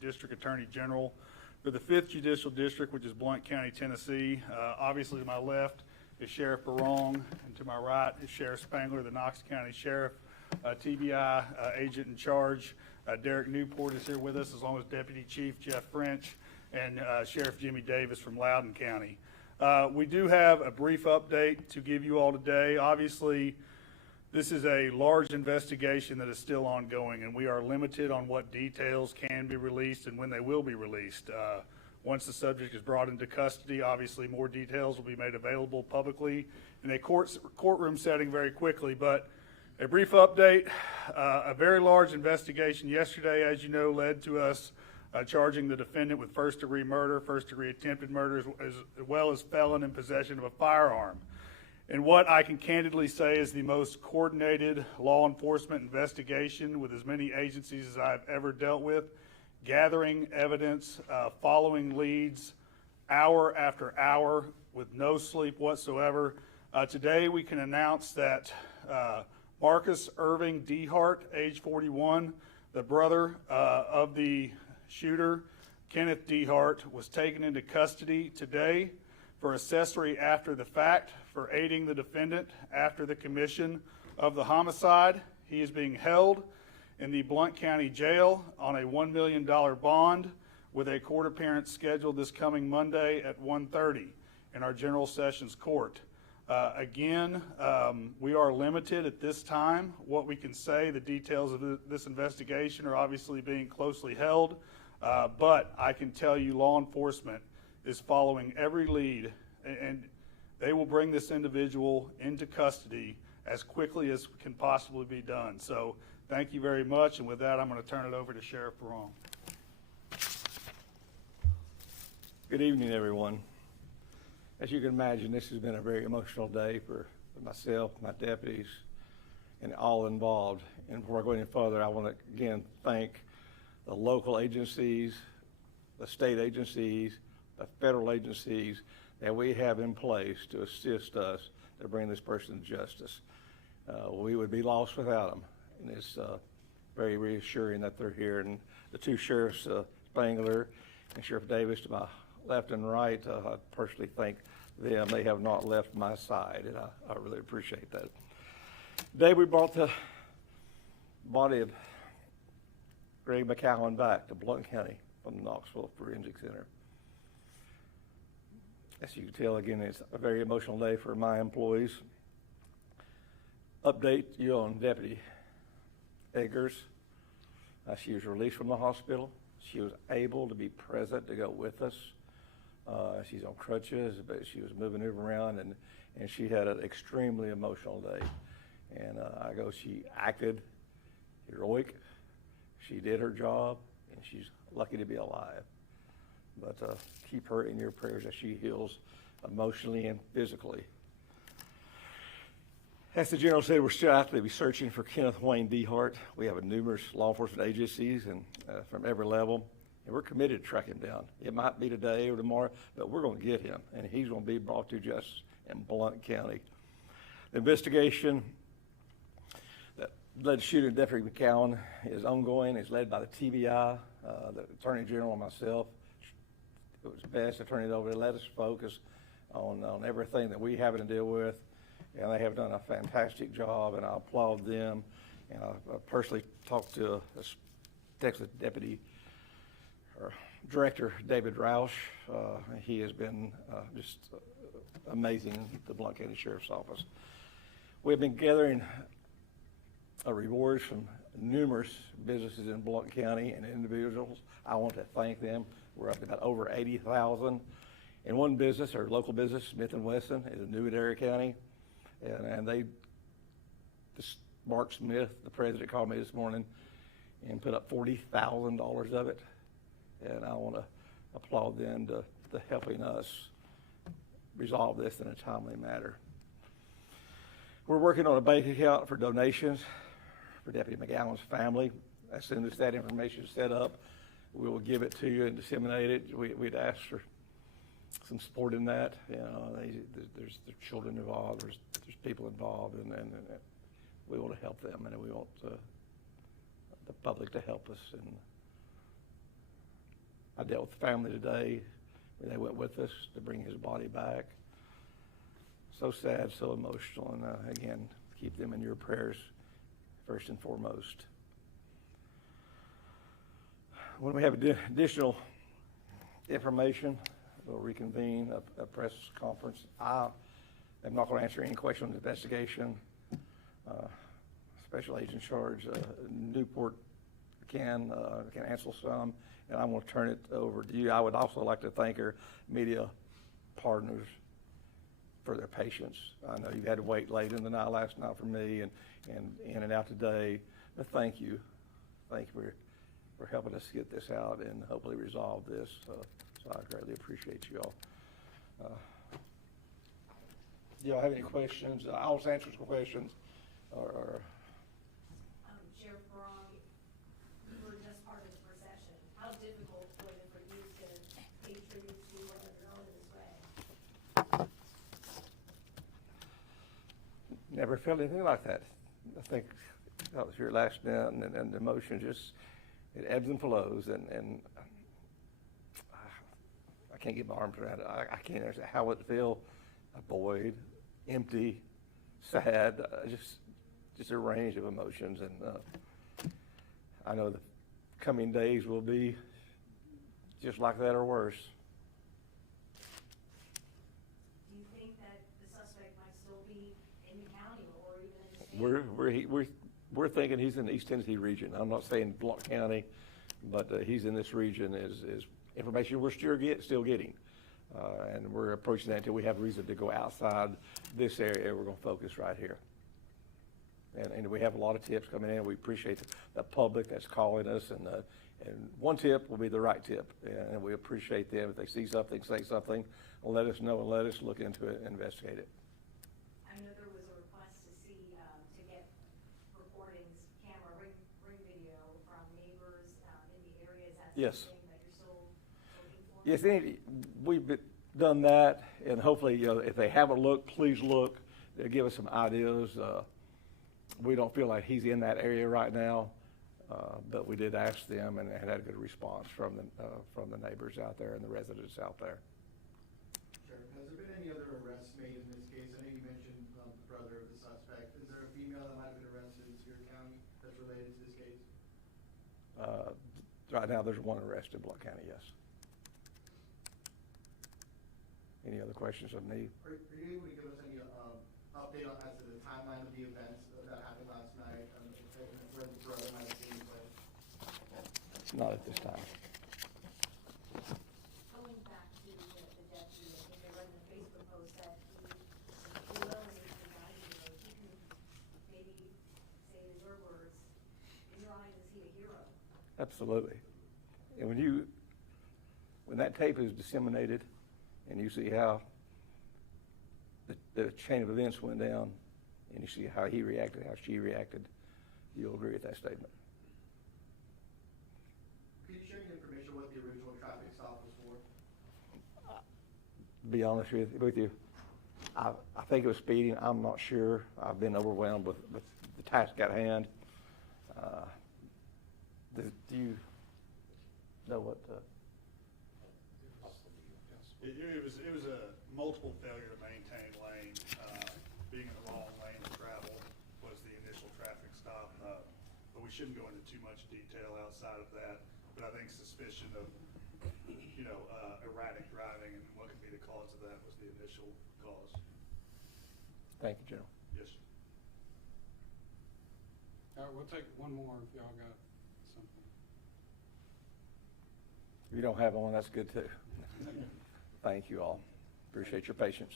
District Attorney General for the 5th Judicial District, which is Blount County, Tennessee. Obviously to my left is Sheriff Berrong, and to my right is Sheriff Spangler, the Knox County Sheriff. TBI agent in charge, Derek Newport, is here with us, as long as Deputy Chief Jeff French and Sheriff Jimmy Davis from Loudoun County. We do have a brief update to give you all today. Obviously, this is a large investigation that is still ongoing, and we are limited on what details can be released and when they will be released. Once the subject is brought into custody, obviously more details will be made available publicly in a courtroom setting very quickly. But a brief update, a very large investigation yesterday, as you know, led to us charging the defendant with first-degree murder, first-degree attempted murder, as well as felon in possession of a firearm. And what I can candidly say is the most coordinated law enforcement investigation with as many agencies as I've ever dealt with, gathering evidence, following leads, hour after hour with no sleep whatsoever. Today we can announce that Marcus Irving Dehart, age 41, the brother of the shooter, Kenneth Dehart, was taken into custody today for accessory after the fact for aiding the defendant after the commission of the homicide. He is being held in the Blount County Jail on a $1 million bond with a court appearance scheduled this coming Monday at 1:30 in our General Sessions Court. Again, we are limited at this time what we can say. The details of this investigation are obviously being closely held, but I can tell you law enforcement is following every lead, and they will bring this individual into custody as quickly as can possibly be done. So thank you very much, and with that, I'm going to turn it over to Sheriff Berrong. Good evening, everyone. As you can imagine, this has been a very emotional day for myself, my deputies, and all involved. And before I go any further, I want to again thank the local agencies, the state agencies, the federal agencies that we have in place to assist us to bring this person to justice. We would be lost without them, and it's very reassuring that they're here. And the two sheriffs, Spangler and Sheriff Davis, to my left and right, I personally thank them. They have not left my side, and I really appreciate that. Today we brought the body of Greg McCowan back to Blount County from the Knoxville Forensic Center. As you can tell, again, it's a very emotional day for my employees. Update you on Deputy Eggers. She was released from the hospital. She was able to be present to go with us. She's on crutches, but she was moving around, and she had an extremely emotional day. And she acted heroic. She did her job, and she's lucky to be alive. But keep her in your prayers as she heals emotionally and physically. As the General said, we're still actively searching for Kenneth Wayne Dehart. We have numerous law enforcement agencies and from every level, and we're committed to track him down. It might be today or tomorrow, but we're going to get him, and he's going to be brought to justice in Blount County. The investigation that led to shooting Deputy McCowan is ongoing. It's led by the TBI, the Attorney General, and myself. It was best to turn it over to let us focus on everything that we have to deal with, and they have done a fantastic job, and I applaud them. And I personally talked to Texas Deputy Director David Roush. He has been just amazing at the Blount County Sheriff's Office. We've been gathering rewards from numerous businesses in Blount County and individuals. I want to thank them. We're up to about over 80,000. In one business, or local business, Smith & Wesson, is in New Adair County, and Mark Smith, the president, called me this morning and put up $40,000 of it, and I want to applaud them to helping us resolve this in a timely manner. We're working on a bank account for donations for Deputy McCowan's family. As soon as that information is set up, we will give it to you and disseminate it. We'd ask for some support in that. You know, there's children involved, there's people involved, and we want to help them, and we want the public to help us. And I dealt with the family today. They went with us to bring his body back. So sad, so emotional, and again, keep them in your prayers first and foremost. When we have additional information, we'll reconvene a press conference. I am not going to answer any question on the investigation. Special agent in charge, Newport can answer some, and I'm going to turn it over to you. I would also like to thank our media partners for their patience. I know you had to wait late in the night last night for me and in and out today, but thank you. Thank you for helping us get this out and hopefully resolve this. So I greatly appreciate you all. Do y'all have any questions? I'll answer some questions. Sheriff Berrong, you were just part of the procession. How difficult was it for you to pay tribute to what you're known in this way? Never felt anything like that. I think that was here last night, and the emotion just, it ebbs and flows, and I can't get my arms around it. I can't understand how it feel, a void, empty, sad, just a range of emotions, and I know the coming days will be just like that or worse. Do you think that the suspect might still be in the county or even in the state? We're thinking he's in the East Tennessee region. I'm not saying Blount County, but he's in this region. Is information we're still getting, and we're approaching that until we have reason to go outside this area. We're going to focus right here. And we have a lot of tips coming in. We appreciate the public that's calling us, and one tip will be the right tip, and we appreciate them. If they see something, say something, let us know and let us look into it and investigate it. I know there was a request to see, to get recordings, camera, ring video from neighbors in the areas. That's Yes. something that you're still looking for? Yes, we've done that, and hopefully, if they haven't looked, please look. They'll give us some ideas. We don't feel like he's in that area right now, but we did ask them and had a good response from the neighbors out there and the residents out there. Sheriff, has there been any other arrests made in this case? I know you mentioned the brother of the suspect. Is there a female that might have been arrested in Sevier County that's related to this case? Right now, there's one arrest in Blount County, yes. Any other questions of me? Are you able to give us any update on as to the timeline of the events that happened last night, where the brother might have taken place? Not at this time. Going back to the deputy, I think I read in the Facebook post that he will and he's denied you. He can maybe say in your words, in your eyes, is he a hero? Absolutely. And when that tape is disseminated and you see how the chain of events went down and you see how he reacted, how she reacted, you'll agree with that statement. Could you share any information what the original traffic stop was for? To be honest with you, I think it was speeding. I'm not sure. I've been overwhelmed with the task at hand. Do you know what? It was a multiple failure to maintain lane. Being in the wrong lane to travel was the initial traffic stop. But we shouldn't go into too much detail outside of that. But I think suspicion of, erratic driving and what could be the cause of that was the initial cause. Thank you, General. Yes, sir. All right, we'll take one more if y'all got something. If you don't have one, that's good too. Thank you all. Appreciate your patience.